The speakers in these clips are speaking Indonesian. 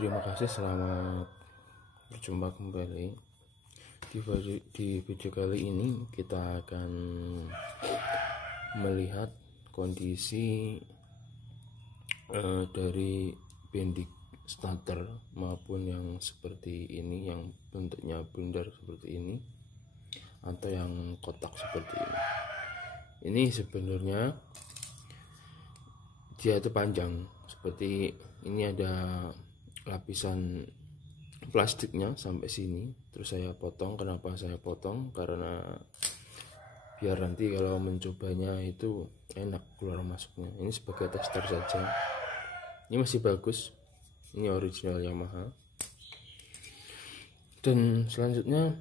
Terima kasih, selamat berjumpa kembali. Di video kali ini kita akan melihat kondisi dari bendik starter maupun yang seperti ini, yang bentuknya bundar seperti ini atau yang kotak seperti ini. Ini sebenarnya dia itu panjang seperti ini, ada lapisan plastiknya sampai sini. Terus saya potong. Kenapa saya potong? Karena biar nanti kalau mencobanya itu enak keluar masuknya. Ini sebagai tester saja. Ini masih bagus, ini original Yamaha. Dan selanjutnya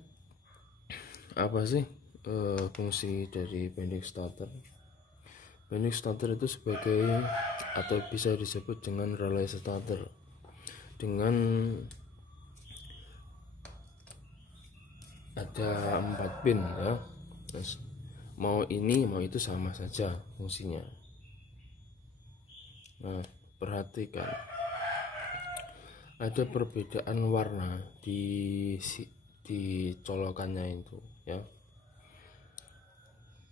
apa sih fungsi dari bending starter? Bending starter itu sebagai, atau bisa disebut dengan relay starter, dengan ada 4 pin ya. Mau ini mau itu sama saja fungsinya. Nah, perhatikan ada perbedaan warna di colokannya itu ya.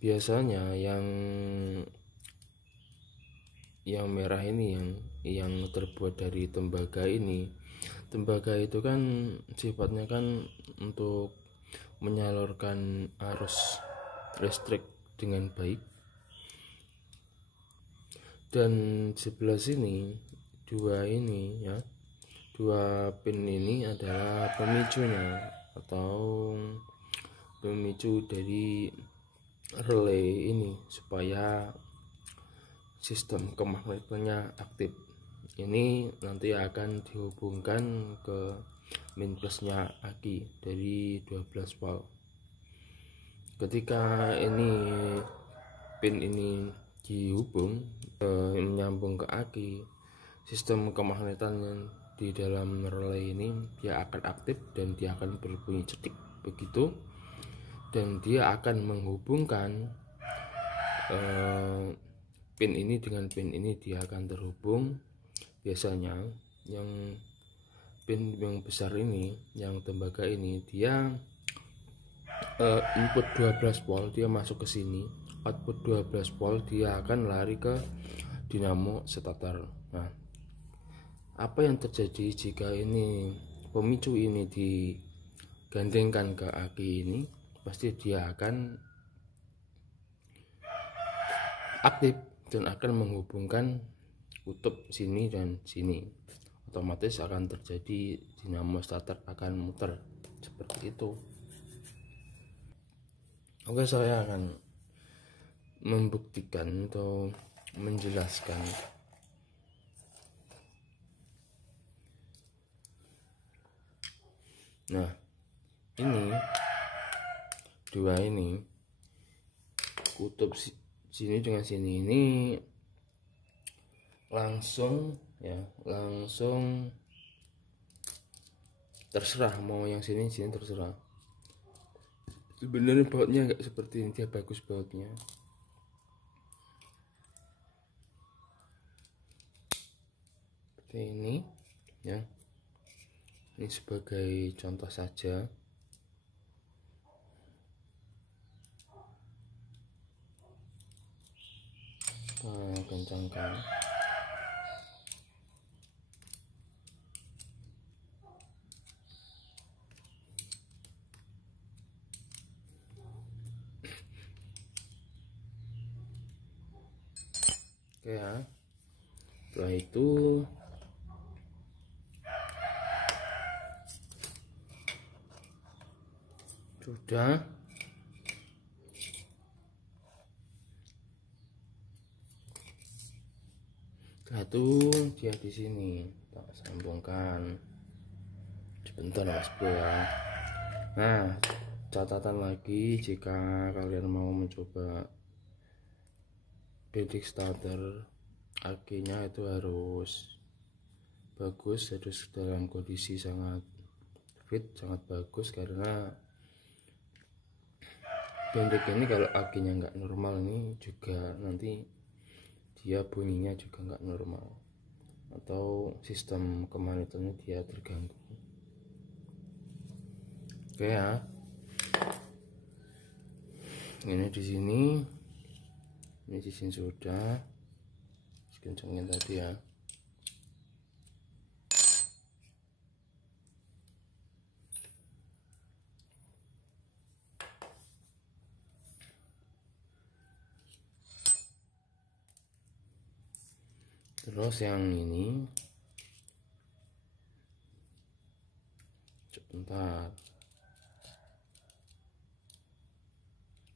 Biasanya yang merah ini yang terbuat dari tembaga ini. Tembaga itu kan sifatnya kan untuk menyalurkan arus listrik dengan baik. Dan sebelah sini dua pin ini adalah pemicunya atau pemicu dari relay ini supaya sistem kemagnetannya aktif. Ini nanti akan dihubungkan ke min plusnya aki dari 12 volt. Ketika ini pin ini dihubung menyambung ke aki, sistem kemagnetan di dalam relay ini dia akan aktif dan dia akan berbunyi cetik begitu, dan dia akan menghubungkan pin ini dengan pin ini, dia akan terhubung. Biasanya yang pin yang besar ini, yang tembaga ini, dia input 12 volt dia masuk ke sini, output 12 volt dia akan lari ke dinamo starter. Nah, apa yang terjadi jika ini pemicu ini digandengkan ke aki ini? Pasti dia akan aktif dan akan menghubungkan kutub sini dan sini. Otomatis akan terjadi dinamo starter akan muter seperti itu. Oke, saya akan membuktikan atau menjelaskan. Nah, ini dua ini kutub sini dengan sini ini langsung terserah mau yang sini terserah. Sebenarnya bautnya nggak seperti ini, dia bagus bautnya. Seperti ini ya. Ini sebagai contoh saja. Kita kencangkan. Oke ya. Setelah itu sudah dia di sini tak sambungkan sebentar mas bro ya. Nah, catatan lagi, jika kalian mau mencoba bending starter, akinya itu harus bagus, harus dalam kondisi sangat fit, sangat bagus. Karena bending ini kalau akinya nggak normal, ini juga nanti dia bunyinya juga nggak normal. atau sistem kemonitornya dia terganggu. Oke ya, ini di sini, ini di sini sudah kencengin tadi ya. Terus yang ini sebentar,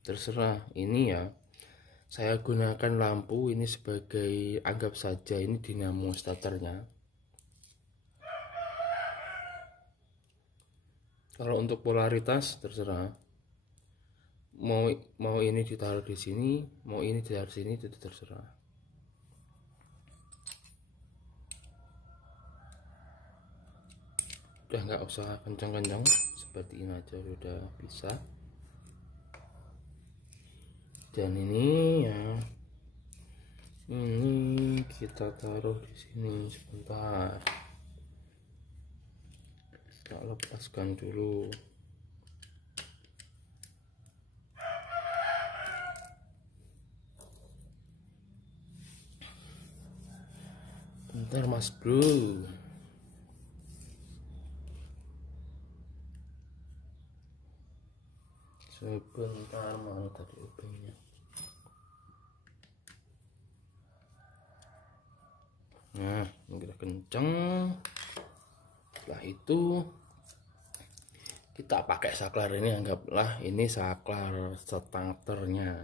terserah ini ya, saya gunakan lampu ini sebagai, anggap saja ini dinamo starternya. Kalau untuk polaritas terserah, mau ini ditaruh di sini, mau ini ditaruh di sini, itu terserah. Udah nggak usah kencang-kencang, seperti ini aja udah bisa. Dan ini ya, ini kita taruh di sini sebentar, kita lepaskan dulu. Bentar Mas Bro. Sebentar, mana tadi ubingnya? Nah, ini kita kenceng. Setelah itu kita pakai saklar ini, anggaplah ini saklar starternya.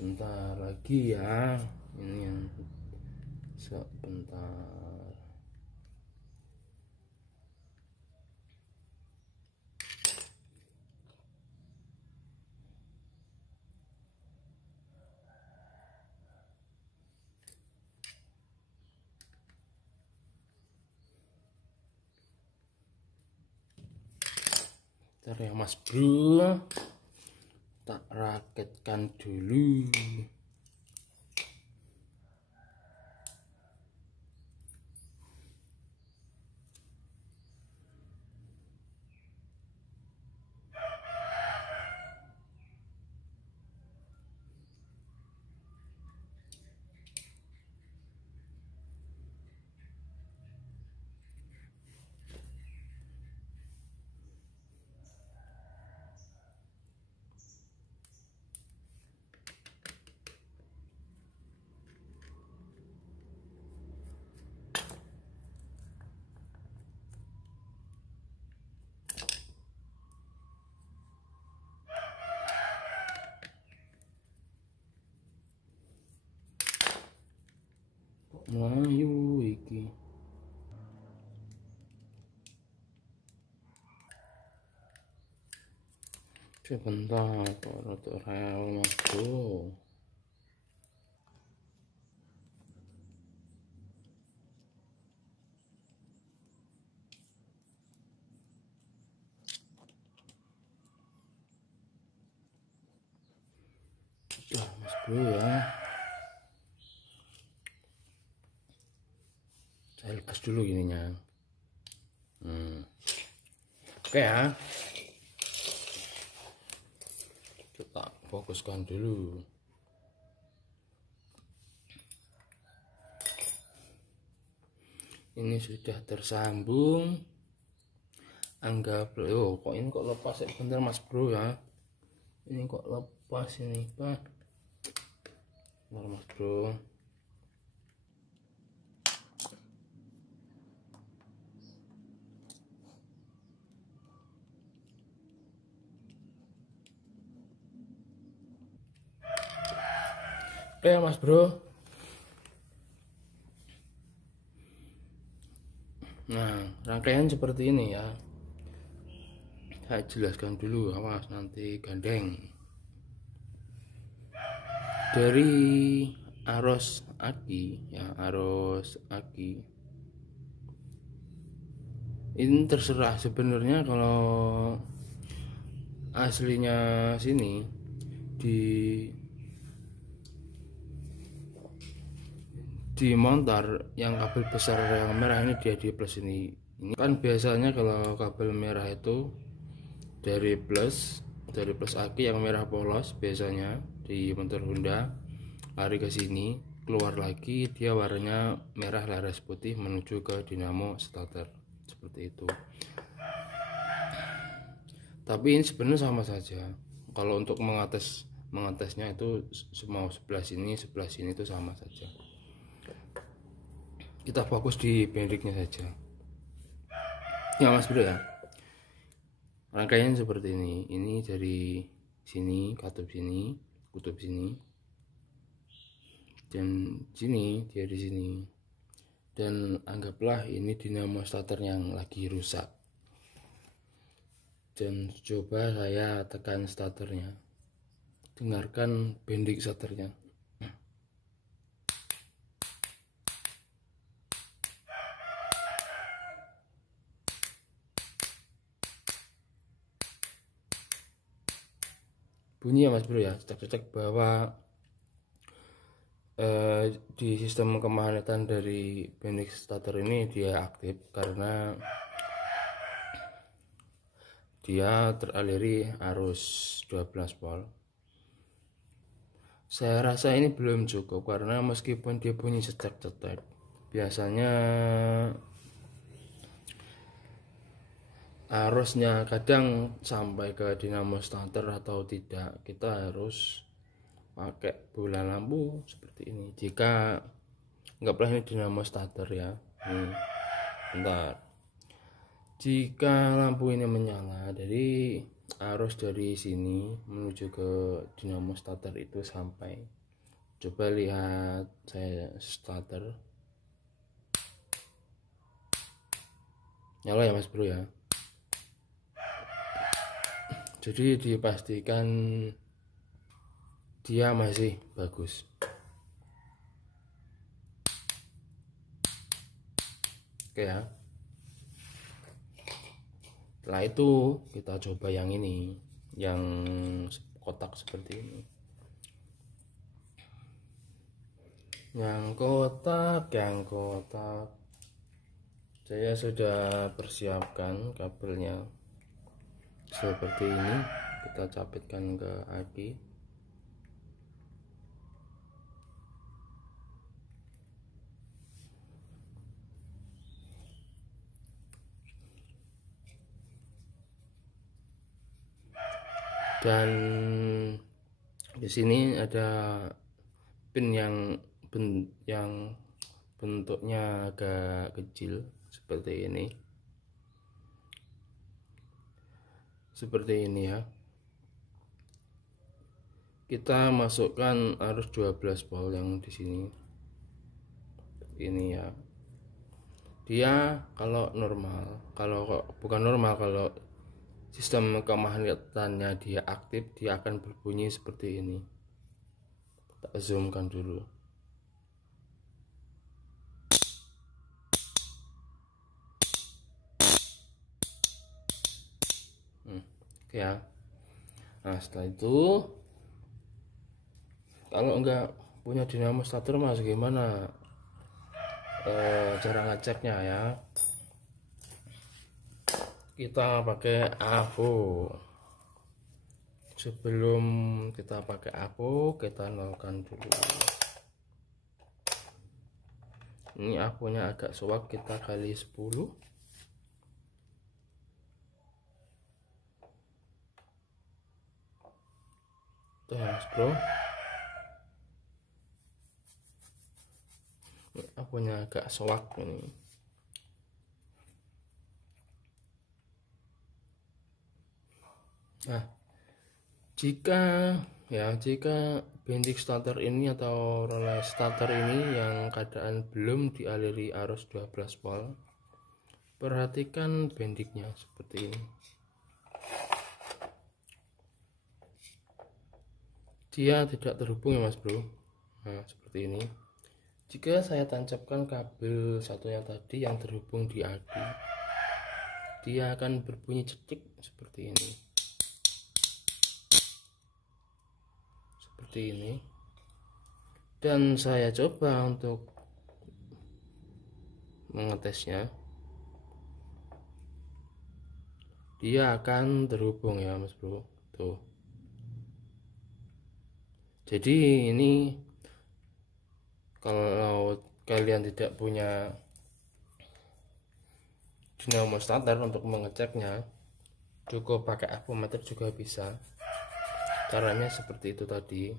Bentar lagi ya, ini yang sebentar. Bentar ya Mas Bro, tak raketkan dulu. Melayu iki. Sebentar, kok rada rel Mas Bro. Sudah Mas Bro ya. Saya lepas dulu ininya. Oke ya, kita fokuskan dulu. Ini sudah tersambung. Anggap, oh kok ini kok lepas ya, bentar Mas Bro ya. Ini kok lepas ini Pak. Bentar Mas Bro. Oke Mas Bro. Nah, rangkaian seperti ini ya. Saya jelaskan dulu, awas nanti gandeng. Dari arus aki ya, arus aki. Ini terserah sebenarnya, kalau aslinya sini di dimontar yang kabel besar yang merah ini dia di plus ini kan biasanya kalau kabel merah itu dari plus aki yang merah polos biasanya di motor Honda lari ke sini keluar lagi dia warnanya merah laras putih menuju ke dinamo starter seperti itu. Tapi ini sebenarnya sama saja. Kalau untuk mengetesnya itu semua sebelah sini itu sama saja. Kita fokus di pendeknya saja ya Mas Bro ya. Rangkaian seperti ini dari sini kutub sini dan sini dia di sini, dan anggaplah ini dinamo starter yang lagi rusak, dan coba saya tekan starternya, dengarkan bendik starternya. Bunyi ya Mas Bro ya, cek bahwa di sistem kemagnetan dari bendik starter ini dia aktif karena dia teraliri arus 12 volt. Saya rasa ini belum cukup karena meskipun dia bunyi cetek-cetek, biasanya arusnya kadang sampai ke dinamo starter atau tidak. Kita harus pakai bola lampu seperti ini. Jika anggaplah ini dinamo starter ya, bentar, jika lampu ini menyala, jadi arus dari sini menuju ke dinamo starter itu sampai, coba lihat saya starter nyala ya Mas Bro ya. Jadi dipastikan dia masih bagus. Oke ya. Setelah itu kita coba yang ini, yang kotak seperti ini. Yang kotak. Saya sudah persiapkan kabelnya seperti ini, kita capitkan ke aki. Dan di sini ada pin yang bentuknya agak kecil seperti ini. Ya. Kita masukkan arus 12 volt yang di sini. Ini ya. Dia kalau normal, kalau bukan normal, kalau sistem kemagnetannya dia aktif, dia akan berbunyi seperti ini. Tak zoomkan dulu. Oke ya. Nah setelah itu, kalau enggak punya dinamo starter mas, gimana cara ngeceknya ya? Kita pakai AVO. Sebelum kita pakai AVO, kita nolkan dulu. Ini AVO-nya agak suak, kita kali 10. Tuh ya bro, ini AVO-nya agak suak ini. Nah, jika bendik starter ini atau relay starter ini yang keadaan belum dialiri arus 12 volt, perhatikan bendiknya seperti ini. Dia tidak terhubung ya mas bro. Nah seperti ini. Jika saya tancapkan kabel satunya tadi yang terhubung di aki, dia akan berbunyi cetik seperti ini. Dan saya coba untuk mengetesnya, dia akan terhubung ya Mas Bro. Tuh. Jadi ini kalau kalian tidak punya dinamo starter untuk mengeceknya, cukup pakai avometer juga bisa. Caranya seperti itu tadi.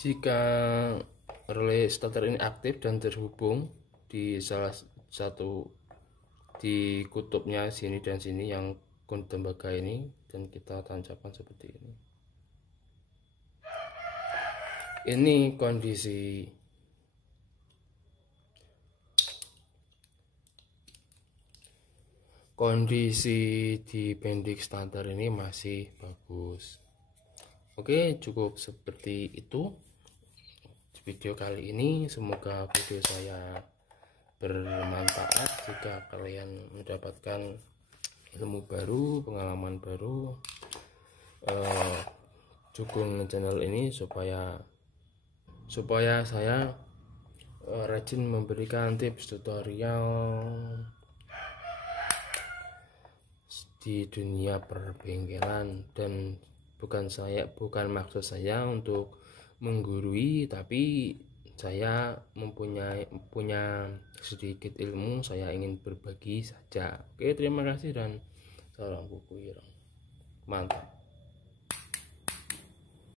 Jika relay starter ini aktif dan terhubung di salah satu di kutubnya sini dan sini yang tembaga ini, dan kita tancapkan seperti ini. Ini kondisi di bendix starter ini masih bagus. Oke, cukup seperti itu video kali ini. Semoga video saya bermanfaat. Jika kalian mendapatkan ilmu baru, pengalaman baru, dukung channel ini supaya saya rajin memberikan tips tutorial di dunia perbengkelan. Dan bukan maksud saya untuk menggurui, tapi saya punya sedikit ilmu, saya ingin berbagi saja. Oke, terima kasih dan salam kuku ireng. Mantap.